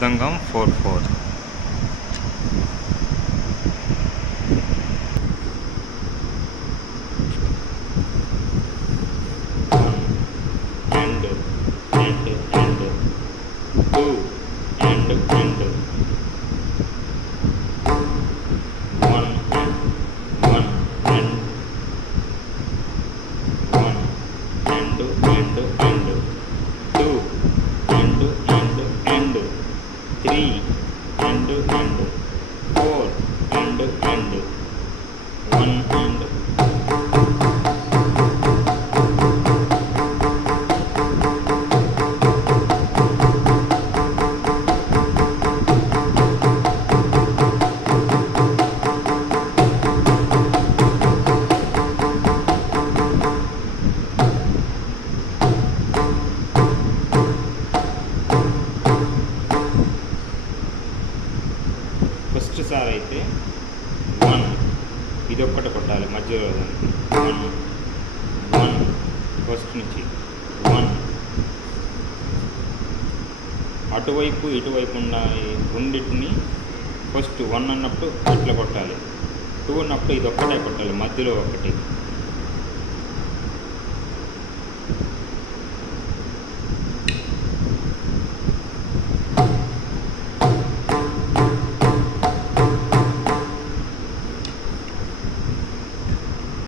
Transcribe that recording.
మృదంగం 4/4. First sir అయితే 1 ఇది ఒక్కటి కొట్టాలి మధ్యలో 1 1 ఫస్ట్ నుంచి 1 అటువైపు ఇటువైపు ఉన్న రెండింటిని ఫస్ట్ 1 అన్నప్పుడు ఇట్లా కొట్టాలి, 2 అన్నప్పుడు ఇది ఒక్కటే కొట్టాలి మధ్యలో ఒకటి.